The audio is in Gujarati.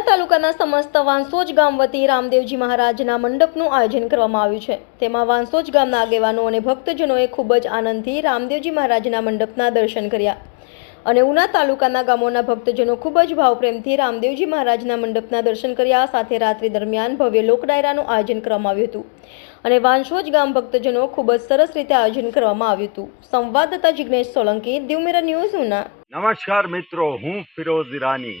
ઉના તાલુકાના સમસ્ત વાંસોજ ગામ વતી રામદેવજી મહારાજના મંડપનું આયોજન કરવામાં આવ્યું છે. તેમાં વાંસોજ ગામના આગેવાનો અને ભક્તજનોએ ખૂબ જ આનંદથી રામદેવજી મહારાજના મંડપના દર્શન કર્યા. અને ઉના તાલુકાના ગામોના ભક્તજનો ખૂબ જ ભાવપ્રેમથી રામદેવજી મહારાજના મંડપના દર્શન કર્યા. સાથે રાત્રિ દરમિયાન ભવ્ય લોકડાયરાનું આયોજન કરવામાં આવ્યું હતું. અને વાંસોજ ગામ ભક્તજનો ખૂબ જ સરસ રીતે આયોજન કરવામાં આવ્યું હતું. સંવાદદાતા જિજ્ઞેશ સોલંકી દિવમેરા ન્યૂઝ ઉના. નમસ્કાર મિત્રો, હું ફિરોઝ ઈરાની.